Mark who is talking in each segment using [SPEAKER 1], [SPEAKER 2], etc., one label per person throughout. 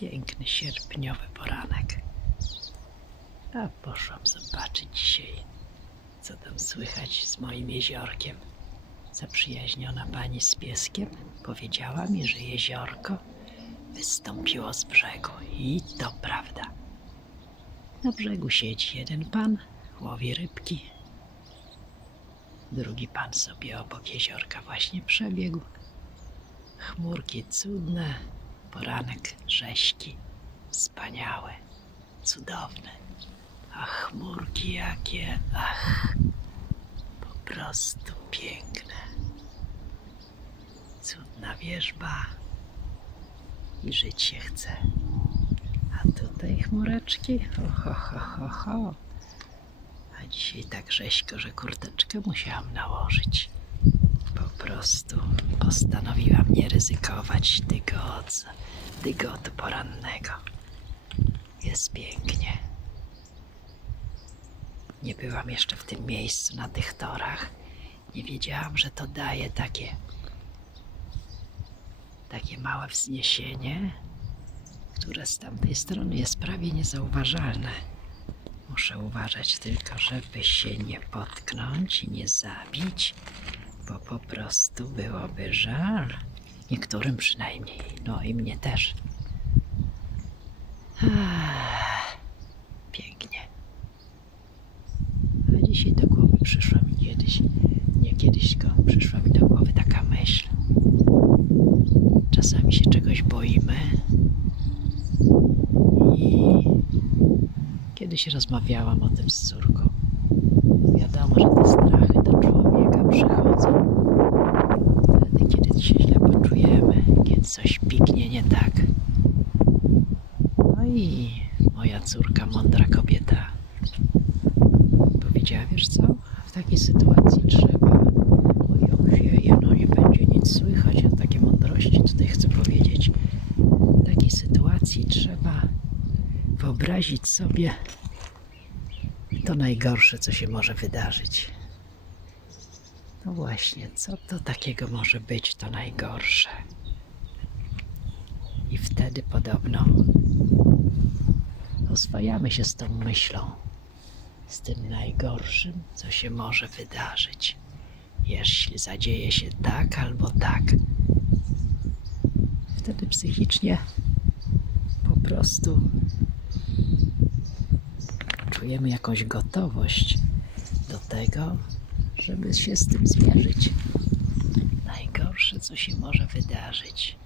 [SPEAKER 1] Piękny sierpniowy poranek. A poszłam zobaczyć dzisiaj, co tam słychać z moim jeziorkiem. Zaprzyjaźniona pani z pieskiem powiedziała mi, że jeziorko wystąpiło z brzegu. I to prawda. Na brzegu siedzi jeden pan, łowi rybki. Drugi pan sobie obok jeziorka właśnie przebiegł. Chmurki cudne, poranek rześki, wspaniałe, cudowne. A chmurki jakie, ach, po prostu piękne. Cudna wierzba i żyć się chce. A tutaj chmureczki, ho, ho, ho, ho. A dzisiaj tak rzeźko, że kurteczkę musiałam nałożyć. Po prostu postanowiłam nie ryzykować tygodz, tygotu porannego. Jest pięknie. Nie byłam jeszcze w tym miejscu na tych torach. Nie wiedziałam, że to daje takie takie małe wzniesienie, które z tamtej strony jest prawie niezauważalne. Muszę uważać tylko, żeby się nie potknąć i nie zabić, bo po prostu byłoby żal. Niektórym przynajmniej, no i mnie też. Ah, Pięknie. A dzisiaj do głowy przyszła mi kiedyś, nie kiedyś, tylko przyszła mi do głowy taka myśl. Czasami się czegoś boimy i kiedyś rozmawiałam o tym z córką. Wiadomo, że te strachy do człowieka przychodzą wtedy, kiedy się źle poczujemy, kiedy coś piknie nie tak. No i moja córka, mądra kobieta, powiedziała, wiesz co, w takiej sytuacji trzeba, oj, ojej, no nie będzie nic słychać, a takie mądrości tutaj chcę powiedzieć. W takiej sytuacji trzeba wyobrazić sobie to najgorsze, co się może wydarzyć. No właśnie, co to takiego może być to najgorsze? I wtedy podobno oswajamy się z tą myślą, z tym najgorszym, co się może wydarzyć. Jeśli zadzieje się tak albo tak, wtedy psychicznie po prostu czujemy jakąś gotowość do tego, żeby się z tym zmierzyć. Najgorsze, co się może wydarzyć.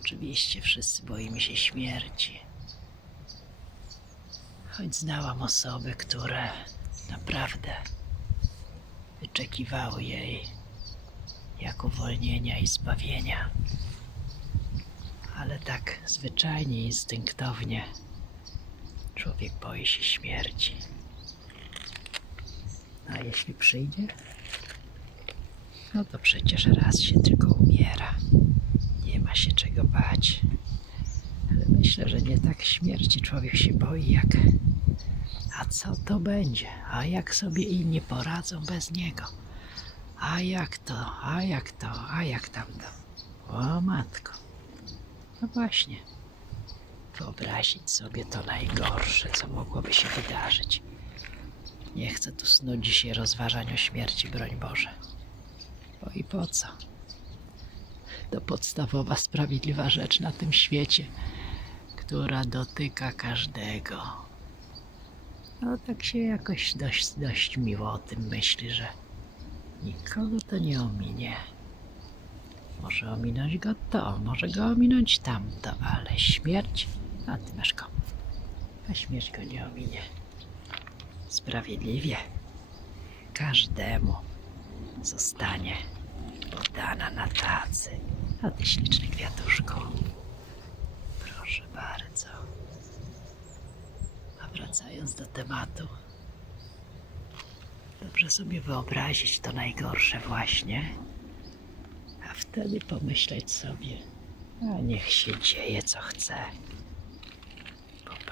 [SPEAKER 1] Oczywiście wszyscy boimy się śmierci. Choć znałam osoby, które naprawdę wyczekiwały jej jak uwolnienia i zbawienia. Ale tak zwyczajnie, instynktownie człowiek boi się śmierci. A jeśli przyjdzie, no to przecież raz się tylko umiera. Nie ma się czego bać. Ale myślę, że nie tak śmierci człowiek się boi, jak a co to będzie? A jak sobie inni poradzą bez niego? A jak to? A jak to? A jak tamto? O matko. No właśnie. Wyobrazić sobie to najgorsze, co mogłoby się wydarzyć. Nie chcę tu snudzić się rozważań o śmierci, broń Boże. Bo i po co? To podstawowa, sprawiedliwa rzecz na tym świecie, która dotyka każdego. No tak się jakoś dość, dość miło o tym myśli, że nikogo to nie ominie. Może ominąć go to, może go ominąć tamto, ale śmierć, a ty masz go. A śmierć go nie ominie. Sprawiedliwie każdemu zostanie podana na tacy. A ty śliczny kwiatuszku. Proszę bardzo. A wracając do tematu, dobrze sobie wyobrazić to najgorsze właśnie, a wtedy pomyśleć sobie, a niech się dzieje co chce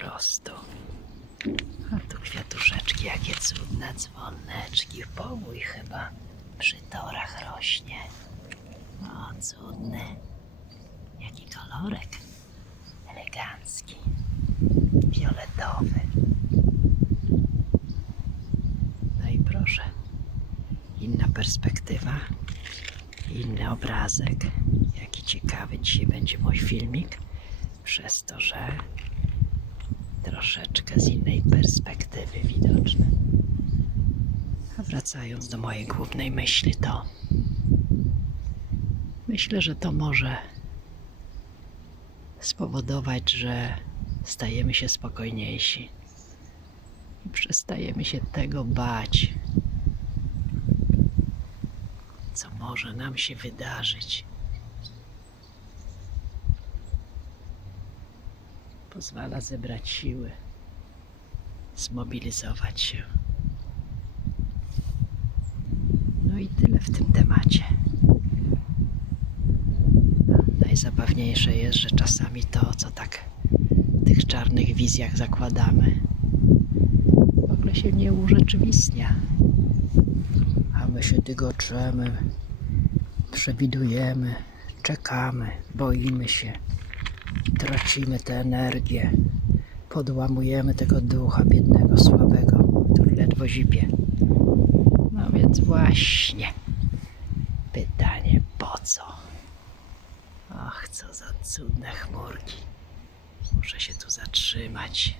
[SPEAKER 1] prostu. A tu kwiatuszeczki, jakie cudne dzwoneczki. Powój chyba przy torach rośnie. O, cudny. Jaki kolorek. Elegancki. Fioletowy. No i proszę. Inna perspektywa. Inny obrazek. Jaki ciekawy dzisiaj będzie mój filmik. Przez to, że troszeczkę z innej perspektywy widoczny. A wracając do mojej głównej myśli, to myślę, że to może spowodować, że stajemy się spokojniejsi i przestajemy się tego bać, co może nam się wydarzyć. Pozwala zebrać siły, zmobilizować się. No i tyle w tym temacie. Najzabawniejsze jest, że czasami to, co tak w tych czarnych wizjach zakładamy, w ogóle się nie urzeczywistnia. A my się tygoczemy, przewidujemy, czekamy, boimy się, tracimy tę energię, podłamujemy tego ducha biednego, słabego, który ledwo zipie. No więc właśnie pytanie po co? Ach, co za cudne chmurki. Muszę się tu zatrzymać,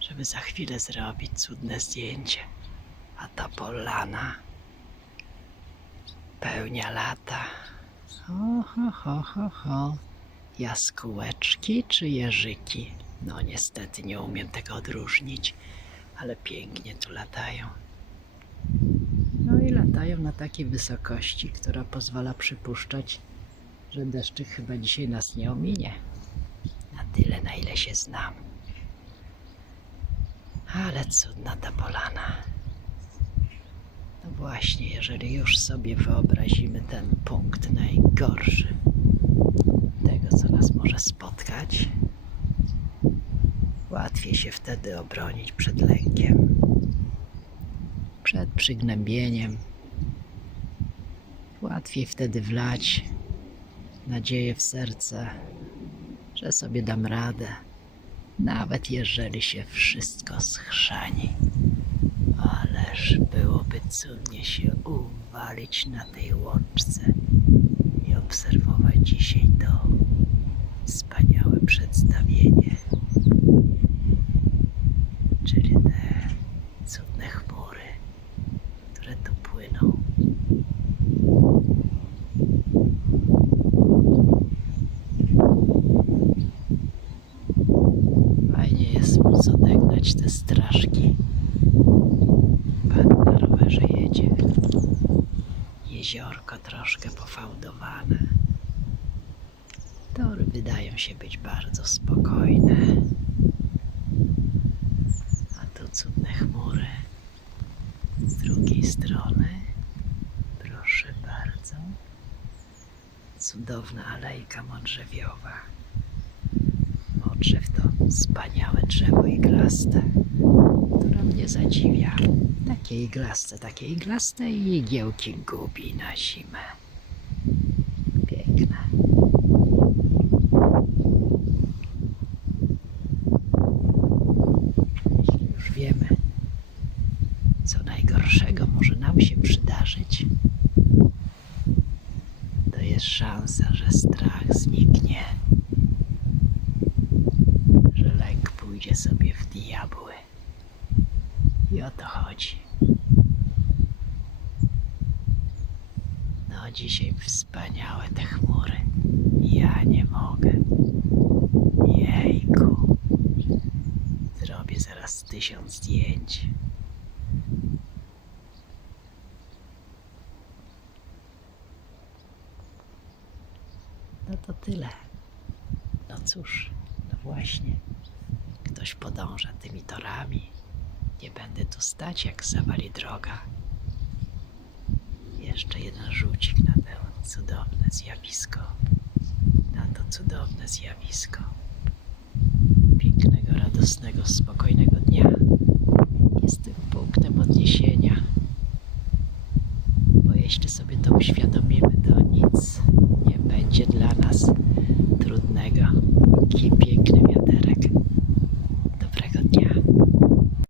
[SPEAKER 1] żeby za chwilę zrobić cudne zdjęcie. A ta polana pełnia lata. Ho, ho, ho, ho, ho. Jaskółeczki czy jeżyki? No niestety nie umiem tego odróżnić, ale pięknie tu latają. No i latają na takiej wysokości, która pozwala przypuszczać, że deszczyk chyba dzisiaj nas nie ominie. Na tyle, na ile się znam. Ale cudna ta polana. No właśnie, jeżeli już sobie wyobrazimy ten punkt najgorszy co nas może spotkać, łatwiej się wtedy obronić przed lękiem, przed przygnębieniem. Łatwiej wtedy wlać nadzieję w serce, że sobie dam radę, nawet jeżeli się wszystko schrzani. Ależ byłoby cudnie się uwalić na tej łączce i obserwować dzisiaj to przedstawienie, czyli te cudne chmury, które tu płyną. Fajnie jest móc odegnać te straszki. Pan na rowerze jedzie. Jeziorko troszkę pofałdowane. Tory wydają się być bardzo spokojne. A tu cudne chmury. Z drugiej strony, proszę bardzo, cudowna alejka modrzewiowa. Modrzew to wspaniałe drzewo iglaste, które mnie zadziwia. Takie iglaste, takie iglaste i igiełki gubi na zimę. Piękne. Jeśli już wiemy, co najgorszego może nam się przydarzyć, to jest szansa, że strach zniknie, że lęk pójdzie sobie w diabły. I o to chodzi. No, dzisiaj wspaniałe te chmury. Ja nie mogę. Jejku. Zrobię zaraz tysiąc zdjęć. No to tyle. No cóż, no właśnie. Ktoś podąża tymi torami. Nie będę tu stać, jak zawali droga. Jeszcze jeden rzucik na to cudowne zjawisko. Na to cudowne zjawisko. Pięknego, radosnego, spokojnego